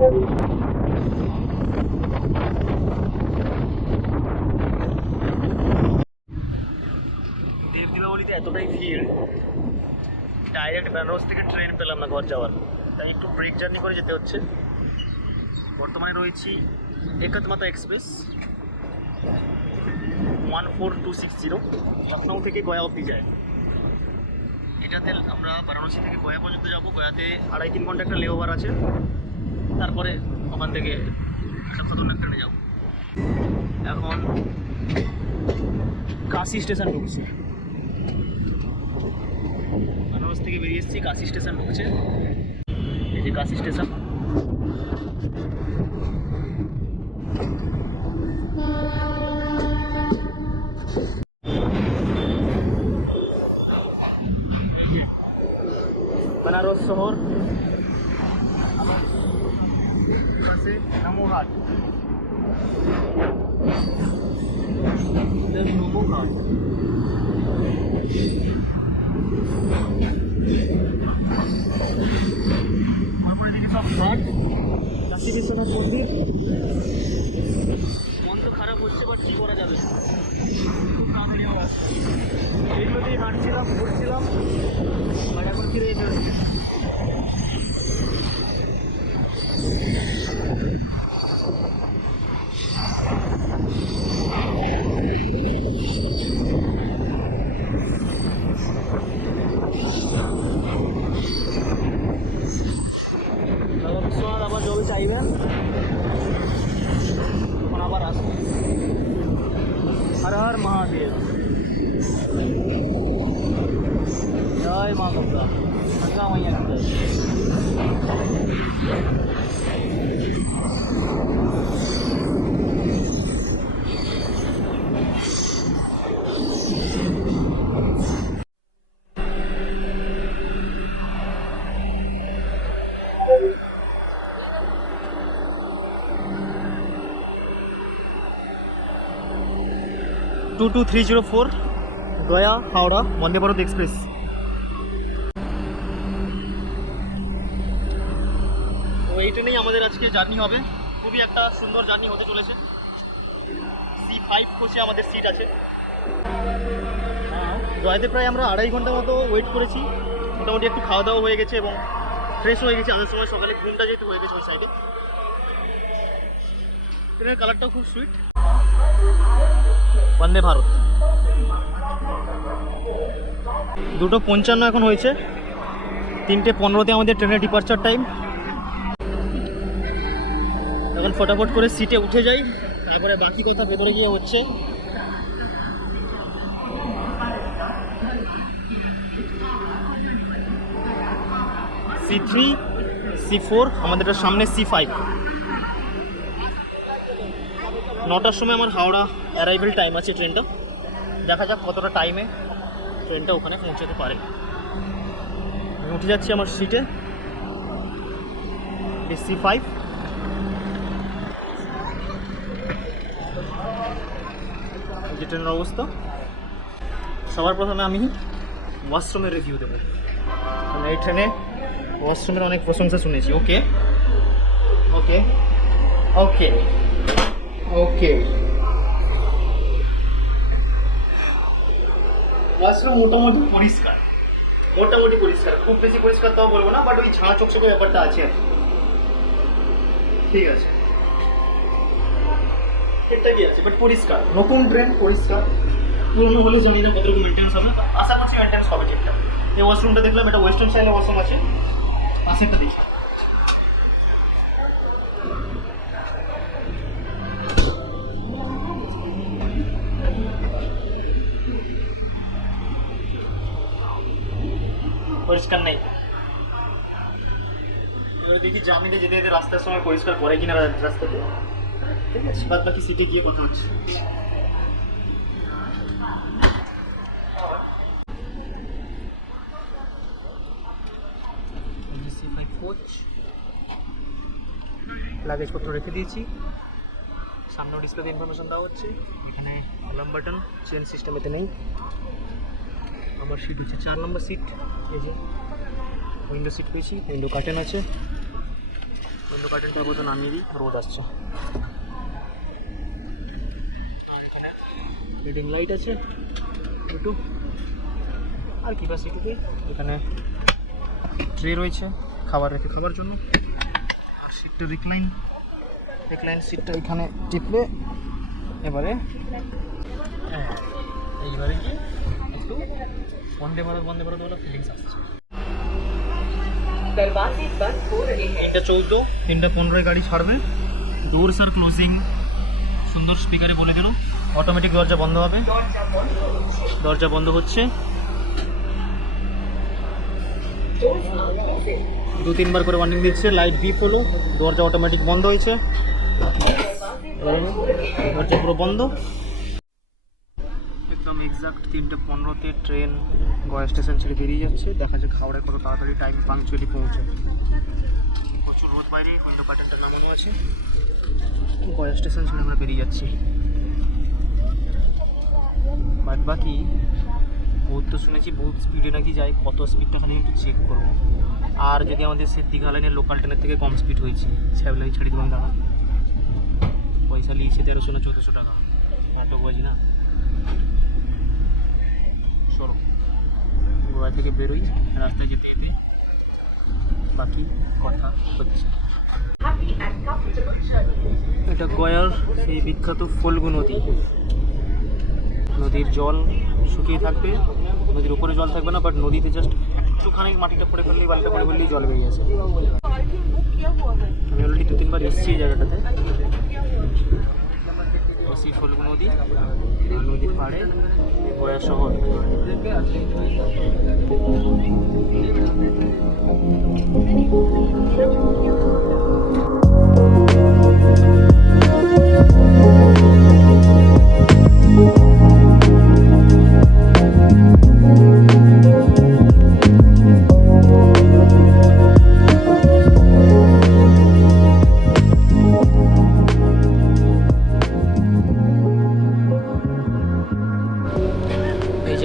দেব দীপাবলিতে এতটাই ভিড়, ডাইরেক্ট বেনারস থেকে ট্রেন পেলাম না ঘর যাওয়ার, তাই একটু ব্রেক জার্নি করে যেতে হচ্ছে। বর্তমানে রয়েছি একতমাতা এক্সপ্রেস 14260, লখনৌ থেকে গয়া অবধি যায়। এটাতে আমরা বারাণসী থেকে গয়া পর্যন্ত যাব। গয়াতে 2.5-3 ঘন্টা একটা লেওভার আছে, তারপরে ওখান থেকে একটা খতরনাক ট্রেনে যাব। এখন কাশি স্টেশন ঢুকছে, বারাণসী থেকে বেরিয়ে এসেছি, কাশি স্টেশন ঢুকছে। এই যে কাশি স্টেশন। বেনারস শহর, পাশে নমোঘাট, নমোঘাট। তারপরে দেখি সব ঘাট, কাশী বিশ্বনাথ মন্দির। মন তো খারাপ হচ্ছে, বাট কী করা যাবে, এইগুলোতেই হাঁটছিলাম, ঘুরছিলাম, বাট এখন ফিরে যেতে হচ্ছে। বিশ্বনাথ আবার জল চাইবেন, এখন আবার আসবে। হর হর মহাদেব, জয় মা গঙ্গা, গঙ্গা মাইয়া কি জয়। Two 2304 Gaya Howrah Vande Bharat express. তো এই ট্রেনেই আমাদের আজকে জার্নি হবে। খুবই একটা সুন্দর জার্নি হতে চলেছে। C5 কোচে আমাদের সিট আছে। গয়াতে প্রায় আমরা 2.5 ঘন্টা মতো ওয়েট করেছি। মোটামুটি একটু খাওয়া দাওয়া হয়ে গেছে এবং ফ্রেশ হয়ে গেছে। আসার সময় সকালে ঘুমটা যেহেতু হয়ে গেছে ওই সাইডে। ট্রেনের কালারটাও খুব সুইট। বন্দে ভারত 2:55 এখন হয়েছে। 3:15-তে আমাদের ট্রেনের ডিপার্চার টাইম। এখন ফটাফট করে সিটে উঠে যাই, তারপরে বাকি কথা ভেতরে গিয়ে হচ্ছে। C3 C4 আমাদের সামনে C5। 9টার সময় আমার হাওড়া অ্যারাইভেল টাইম আছে ট্রেনটা। দেখা যাক কতটা টাইমে ট্রেনটা ওখানে পৌঁছাতে পারে। আমি উঠে যাচ্ছি আমার সিটে, C5। যে ট্রেনের অবস্থা, সবার প্রথমে আমি ওয়াশরুমের রিভিউ দেবো। এই ট্রেনে ওয়াশরুমের অনেক প্রশংসা শুনেছি। ওকে ওকে ওকে ওকে ওয়াশরুম মোটামুটি পরিষ্কার, খুব বেশি পরিষ্কার তাও বলবো না, বাট ওই ঝাঁ চকচকে ব্যাপারটা আছে। ঠিক আছে, ঠিকঠাকই আছে, বাট পরিষ্কার। নতুন ট্রেন পরিষ্কার, পুরোনো হলে জানি না কতটুকু মেনটেন্স হবে। আশা করছি মেনটেন্স হবে ঠিকঠাক। এই ওয়াশরুমটা দেখলাম, এটা ওয়েস্টার্ন স্টাইলের ওয়াশরুম আছে। পাশেরটা দেখি, পরিষ্কার নেই। এবারে দেখি জামিনে যেতে যেতে রাস্তার সময় পরিষ্কার করে কিনা রাস্তাতে। ঠিক আছে, বাদ বাকি সিটে গিয়ে কথা হচ্ছে। C5 কোচ, লাগেজপত্র রেখে দিয়েছি। সামনেও ডিসপ্লেতে ইনফরমেশন দেওয়া হচ্ছে। এখানে অ্যালার্ম বাটন চেন সিস্টেমেতে নেই। আমার সিট হচ্ছে 4 নম্বর সিট। এই যে উইন্ডো সিট পেয়েছি, উইন্ডো কার্টেন আছে। উইন্ডো কার্টেনটা আপাতত নামিয়ে দিই, রোদ আসছে। আর এখানে রিডিং লাইট আছে দুটো, আর কি বাস এটুকুই। এখানে ট্রে রয়েছে খাবার রেখে খাবার জন্য। আর সিটটা রিক্লাইন সিটটা এখানে টিপলে এবারে এইবারে কি একটু বন্দে ভারত বলা ফিলিংস আসছে। 3:14, 3:15 গাড়ি ছাড়বে। ডোরস আর ক্লোজিং সুন্দর স্পিকারে বলে দিল। অটোমেটিক দরজা বন্ধ হবে, দরজা বন্ধ হচ্ছে। 2-3 বার করে ওয়ার্নিং দিচ্ছে। লাইট বিপ হলো, দরজা অটোমেটিক বন্ধ হয়েছে। দরজা পুরো বন্ধ। একদম এক্সাক্ট 3:15-তে ট্রেন গয়া স্টেশন ছেড়ে বেরিয়ে যাচ্ছে। দেখা যাক হাওড়ায় কত তাড়াতাড়ি টাইম পাংচুয়ালি পৌঁছে। প্রচুর রোদ বাইরে, উইন্ডো কার্টেনটা নামানো আছে। গয়া স্টেশন ছেড়ে আমরা বেরিয়ে যাচ্ছি। বাদ বাকি বহুত তো শুনেছি বহুত স্পিডে নাকি যায়, কত স্পিডটা খালি একটু চেক করবো। আর যদি আমাদের সে দীঘা লাইনের লোকাল ট্রেনের থেকে কম স্পিড হয়েছে, ছ্যাবলাই ছেড়ে দেবেন দাদা। পয়সা নিয়েছে 1300 না 1400 টাকা। নাটক বাজি না। চলো গোয়া থেকে বেরোই, রাস্তায় যেতে যেতে বাকি কথা হচ্ছে। এটা গয়ার সেই বিখ্যাত ফল্গু নদী। নদীর জল শুকিয়ে থাকবে, নদীর উপরে জল থাকবে না, বাট নদীতে জাস্ট একটুখানি মাটিটা পড়ে ফেললেই, বালিটা পড়ে ফেললেই জল বেরিয়ে আসে। আমি অলরেডি 2-3 বার এসেছি এই জায়গাটাতে। এসি ফল্গু নদী, নদীর পাড়ে গয়া শহর।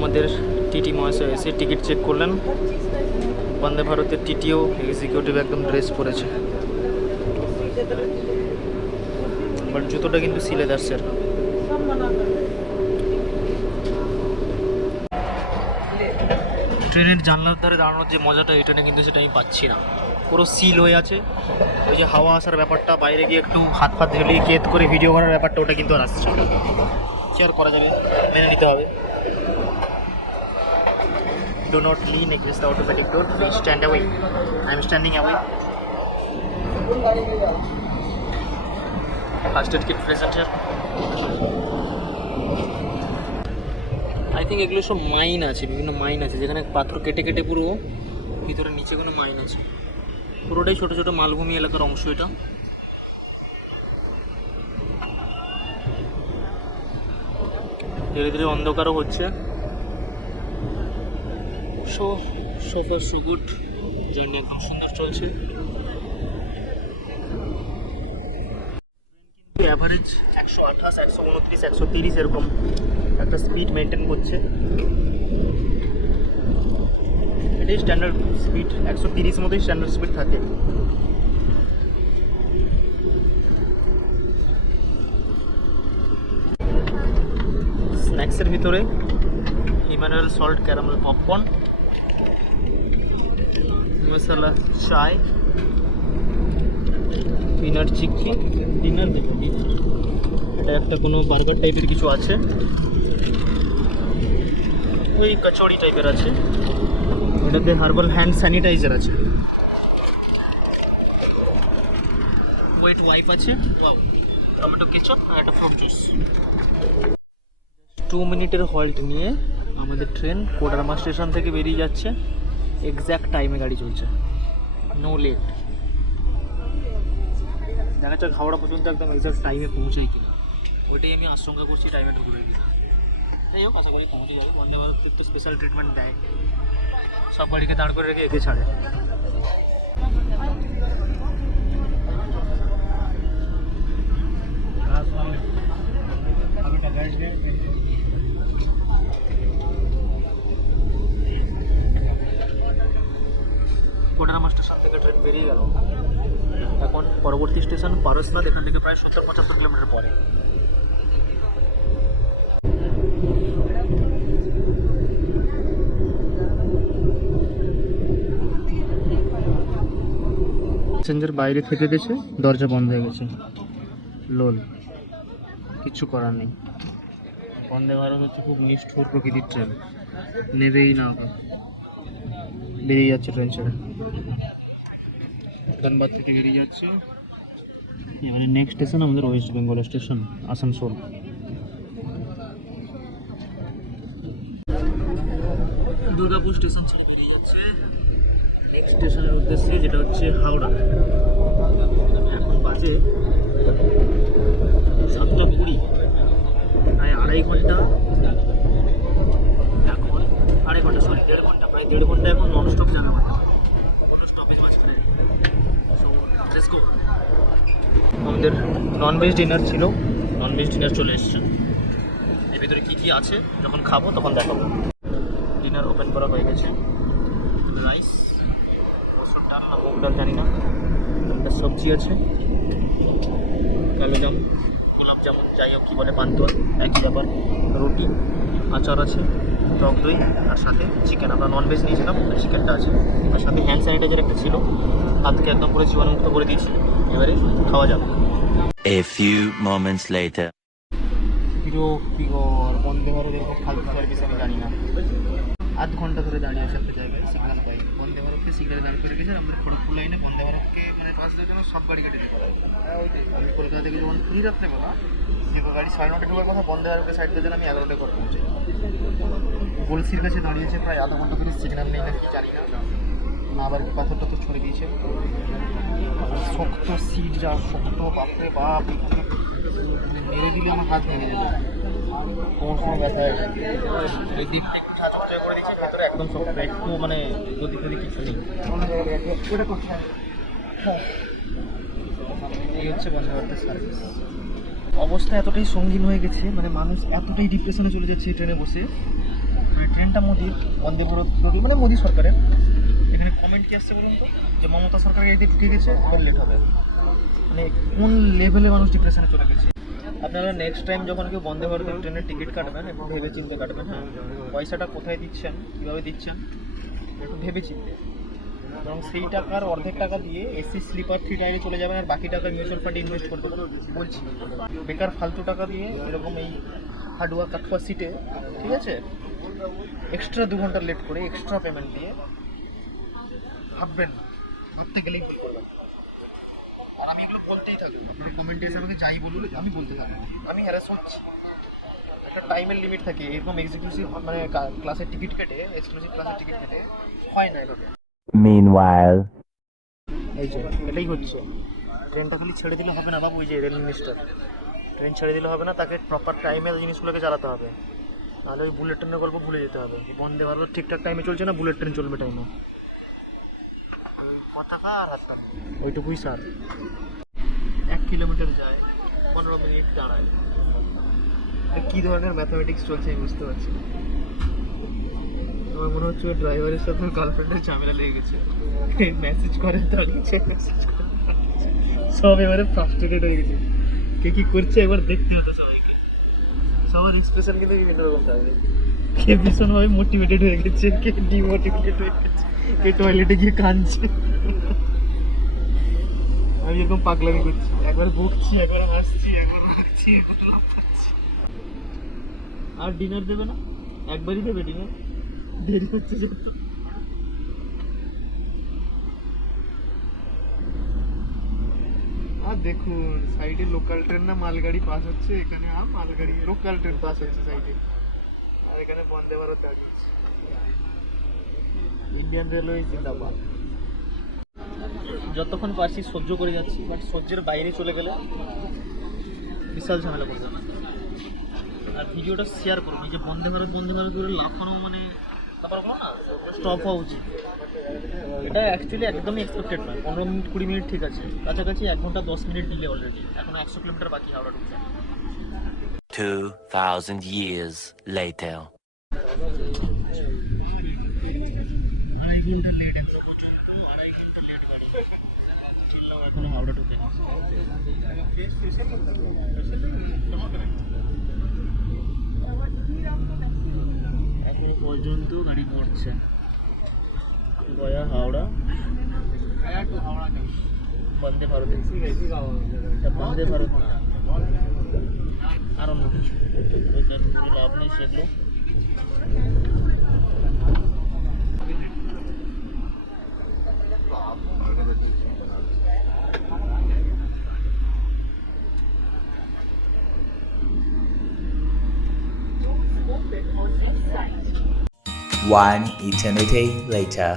আমাদের টিটি মহাশয় এসে টিকিট চেক করলেন। বন্দে ভারতের টিটিও এক্সিকিউটিভ একদম ড্রেস পরেছে, বাট জুতোটা কিন্তু সিলেদার্সের। ট্রেনের জানলার ধারে দাঁড়ানোর যে মজাটা এই ট্রেনে কিন্তু সেটা আমি পাচ্ছি না। পুরো সিল হয়ে আছে। ওই যে হাওয়া আসার ব্যাপারটা, বাইরে গিয়ে একটু হাত ফাত ঝুলিয়ে কেত করে ভিডিও করার ব্যাপারটা, ওটা কিন্তু আর আসছে না। কি আর করা যাবে, মেনে নিতে হবে। Do not lean against the automatic door. Please stand away. I am standing away. First aid kit present here. I think এগুলো সব মাইন আছে, বিভিন্ন মাইন আছে, যেখানে পাথর কেটে কেটে পুরো ভিতরে নিচে কোনো মাইন আছে। পুরোটাই ছোট ছোট মালভূমি এলাকার অংশ এটা। ধীরে ধীরে অন্ধকারও হচ্ছে। so far so good, journey একদম সুন্দর চলছে। কিন্তু অ্যাভারেজ 128, 129, 130 এরকম একটা স্পিড মেনটেন করছে। এটাই স্ট্যান্ডার্ড স্পিড, 130 মতোই স্ট্যান্ডার্ড স্পিড থাকে। স্ন্যাক্সের ভিতরে হিমালয়ান সল্ট ক্যারামেল পপকর্ন, মশলা চাই, পিনাট চিক্কি, ডিনার দেখি। এটা একটা কোনো বার্গার টাইপের কিছু আছে, ওই কচুরি টাইপের আছে। এটাতে হার্বাল হ্যান্ড স্যানিটাইজার আছে, ওয়েট ওয়াইপ আছে, টমেটো কেচাপ আর একটা ফ্রুট জুস। 2 মিনিটের হল্ট নিয়ে আমাদের ট্রেন কোডারমা স্টেশন থেকে বেরিয়ে যাচ্ছে। এক্স্যাক্ট টাইমে গাড়ি চলছে, নো লেট। দেখা যাক হাওড়া পর্যন্ত একদম এক্স্যাক্ট টাইমে পৌঁছাই কিনা, ওইটাই আমি আশঙ্কা করছি টাইমে ঢুকবে কিনা। যাই হোক, আশা করি পৌঁছে যাবে। বন্দে ভারত তো স্পেশাল ট্রিটমেন্ট দেয়, সব গাড়িকে দাঁড় করে রেখে একে ছাড়ে। কোডারমা স্টেশন থেকে ট্রেন বেরিয়ে গেল। এখন পরবর্তী স্টেশন পারসনাথ, এখান থেকে প্রায় 70-75 কিলোমিটার পরে। প্যাসেঞ্জার বাইরে থেকে গেছে, দরজা বন্ধ হয়ে গেছে। লোল, কিচ্ছু করার নেই। বন্দে ভারত হচ্ছে খুব নিষ্ঠুর প্রকৃতির ট্রেন, নেবেই না ওকে, বেরিয়ে যাচ্ছে ট্রেন ছেড়ে। ধনবাদ থেকে বেরিয়ে যাচ্ছে। এবারে নেক্সট স্টেশন আমাদের West Bengal station Asansol. Durgapur station ছেড়ে বেরিয়ে যাচ্ছে নেক্সট স্টেশনের উদ্দেশ্যে, যেটা হচ্ছে হাওড়া। এখন বাজে 7:20, প্রায় আড়াই ঘন্টা, এখন আড়াই ঘন্টা সরি 1.5 ঘন্টা, প্রায় 1.5 ঘন্টা এখন নন স্টপ যাবে, মানে কোনো স্টপেজ মাঝখানে। So let's go. আমাদের ননভেজ ডিনার ছিল, ননভেজ ডিনার চলে এসছে। এর ভিতরে কী কী আছে যখন খাবো তখন দেখাবো। ডিনার ওপেন করা হয়ে গেছে। রাইস, মসুর ডাল না মুগ ডাল জানি না, একটা সবজি আছে, কালো জাম, গোলাপ জামুন, যাই হোক কী বলে, পান্তুয়া একই ব্যাপার, রুটি, আচার আছে, টক দই, আর সাথে চিকেন। আমরা ননভেজ নিয়েছিলাম, চিকেনটা আছে, আর সাথে হ্যান্ড স্যানিটাইজার একটা ছিল। হাতকে একদম পুরো জীবাণুমুক্ত করে দিয়েছি। এবারে খাওয়া যাবে। A few moments later. বিরক্তিকর, বন্দে ভারত এরকম ফালতু সার্ভিস আমি জানি না। আধ ঘন্টা ধরে দাঁড়িয়ে আছে একটা জায়গায়, সিগন্যাল পাই। বন্দে ভারতকে সিগন্যালে দাঁড় করে রেখেছে। আমাদের খড়গপুর লাইনে বন্দে ভারতকে মানে পাস দেওয়ার জন্য সব গাড়ি কেটে দিতে পারে। আমি কলকাতা থেকে যখন ফ্রি রাত্রেবেলা, যে গাড়ি 9:30 ঢোকার কথা, বন্দে ভারতকে সাইড দেওয়ার জন্য আমি 11টায় ঘর পৌঁছে। গলসির কাছে দাঁড়িয়েছে প্রায় আধা ঘন্টা ধরে, সিগন্যাল নেই না কি জানি না, আবার কি পাথর টাথর ছড়ে দিয়েছে। শক্ত সিট, যা শক্ত, বাপরে বাপ, এখানে মেরে দিলে আমার হাত ভেঙে যাবে, কোমর সময় ব্যথা হয়ে যায়। এই দিকটা একটু সাজা করে দিচ্ছি, ভেতরে একদম শক্ত, একটু মানে গতি টদি কিছু নেই। এই হচ্ছে বন্দে ভারতের সার্ভিস। অবস্থা এতটাই সঙ্গীন হয়ে গেছে, মানে মানুষ এতটাই ডিপ্রেশনে চলে যাচ্ছে এই ট্রেনে বসে। মানে ট্রেনটা মোদির, বন্দে ভারত মানে মোদি সরকারের। এখানে কমেন্ট কি আসছে বলুন তো, যে মমতা সরকার গাড়িতে ঢুকে গেছে, এবার লেট হবে। মানে কোন লেভেলে মানুষ ডিপ্রেশনে চলে গেছে। আপনারা নেক্সট টাইম যখন কেউ বন্দে ভারতের ট্রেনের টিকিট কাটবেন, একটু ভেবে চিন্তে কাটবেন। হ্যাঁ, পয়সাটা কোথায় দিচ্ছেন, কীভাবে দিচ্ছেন, একটু ভেবে চিনতে। এবং সেই টাকার অর্ধেক টাকা দিয়ে এসি স্লিপার 3 টায়ারে চলে যাবেন, আর বাকি টাকা মিউচুয়াল ফান্ডে ইনভেস্ট করতে বলছি। বেকার ফালতু টাকা দিয়ে এরকম এই হাডুয়া কাঠুয়া সিটে, ঠিক আছে, এক্সট্রা 2 ঘন্টা লেট করে এক্সট্রা পেমেন্ট দিয়ে ভাববেন না, ভাবতে গেলেই ভুল করবেন। আর আমি এগুলো বলতেই থাকবো, আপনারা কমেন্টে এসে আমাকে যাই বলুন, আমি বলতে থাকবো। আমি হ্যারাস হচ্ছি, একটা টাইমের লিমিট থাকে। এরকম এক্সক্লুসিভ মানে ক্লাসের টিকিট কেটে, এক্সক্লুসিভ ক্লাসের টিকিট কেটে হয় না এভাবে। Meanwhile. এই যে এটাই হচ্ছে, ট্রেনটা খালি ছেড়ে দিলে হবে না বাবু। ওই যে রেল মিনিস্টার, ট্রেন ছেড়ে দিলে হবে না, তাকে প্রপার টাইমে জিনিসগুলোকে চালাতে হবে, নাহলে ওই বুলেট ট্রেনের গল্প ভুলে যেতে হবে। বন্দে ভারত ঠিকঠাক টাইমে চলছে না, বুলেট ট্রেন চলবে টাইমে। ওই পতাকা আর হাত টানবে, ওইটুকুই স্যার। 1 কিলোমিটার যায়, 15 মিনিট দাঁড়ায়। কী ধরনের ম্যাথামেটিক্স চলছে আমি বুঝতে পারছি না। আমার মনে হচ্ছে ওই ড্রাইভারের সাথে গার্লফ্রেন্ডের ঝামেলা লেগে গেছে। মেসেজ করে দাঁড়িয়েছে, মেসেজ করে সব এবারে ফ্রাস্ট্রেটেড হয়ে গেছে। কে কী করছে একবার দেখতে হতো সবাইকে। সবার এক্সপ্রেশন কিন্তু বিভিন্ন রকম থাকবে। কে ভীষণভাবে মোটিভেটেড হয়ে গেছে, কে ডিমোটিভেটেড হয়ে গেছে, কে টয়লেটে গিয়ে কাঁদছে। আমি এরকম পাগলামি করছি, একবার বকছি, একবার হাসছি, একবার রাখছি, একবার লাফাচ্ছি। আর ডিনার দেবে না, একবারই দেবে ডিনার, দেরি হচ্ছে যত। আর দেখুন সাইডে লোকাল ট্রেন না মালগাড়ি পাস হচ্ছে, এখানে মালগাড়ি লোকাল ট্রেন পাস হচ্ছে সাইডে, আর এখানে বন্দে ভারত দাঁড়িয়েছে। ইন্ডিয়ান রেলওয়ে জিন্দাবাদ। যতক্ষণ পারছি সহ্য করে যাচ্ছি, বাট সহ্যের বাইরে চলে গেলে বিশাল ঝামেলা করবে। আর ভিডিওটা শেয়ার করুন। এই যে বন্দে ভারত করে লাফানো, মানে তারপর বলো না স্টপ হওয়া উচিত। এটা অ্যাকচুয়ালি একদমই এক্সপেক্টেড নয়। 15 মিনিট 20 মিনিট ঠিক আছে, কাছাকাছি 1 ঘন্টা 10 মিনিট ডিলে অলরেডি। এখন 100 কিলোমিটার বাকি হাওড়া ঢুকতে। 2000 years later. আড়াই ঘন্টা লেট গাড়ি, এখন হাওড়া এখন পর্যন্ত গাড়ি পড়ছে গয়া হাওড়া বন্দে ভারত বন্দে ভারত আর অন্য কিছু লাভ নেই সেগুলো। One eternity later.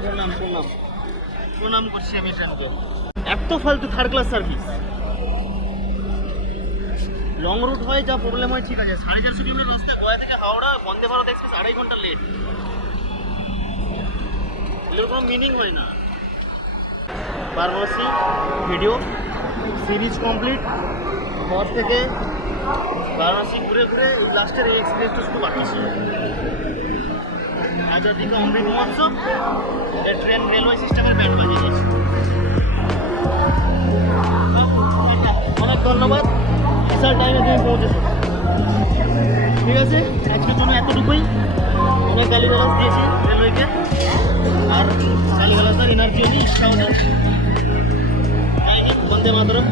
প্রণাম প্রণাম প্রণাম করছি আমি ট্রেনকে। এত ফালতু third class service. Long route হয় যা প্রবলেম হয় ঠিক আছে, 450 কিলোমিটার রাস্তা গয়া থেকে হাওড়া বন্দে ভারত এক্সপ্রেস 2.5 ঘন্টা লেট। এর কোনো মিনিং হয় না। Varanasi video series complete. ঘর থেকে বারাণসী ঘুরে ঘুরে লাস্টের এই এক্সপিরিয়েন্সটা শুধু বাকি ছিল। আজাদি কা অমৃত মহোৎসব ট্রেন রেলওয়ে সিস্টেমের ব্যান্ড বাজিয়ে দিয়েছে। অনেক ধন্যবাদ, বিশাল টাইমে তুমি পৌঁছেছো। ঠিক আছে, আজকের জন্য এতটুকুই। অনেক গালিগালাজ দিয়েছি রেলওয়েকে, আর গালিগালাজের এনার্জিও নেই, ইচ্ছাও নেই। বন্দে মাতরম।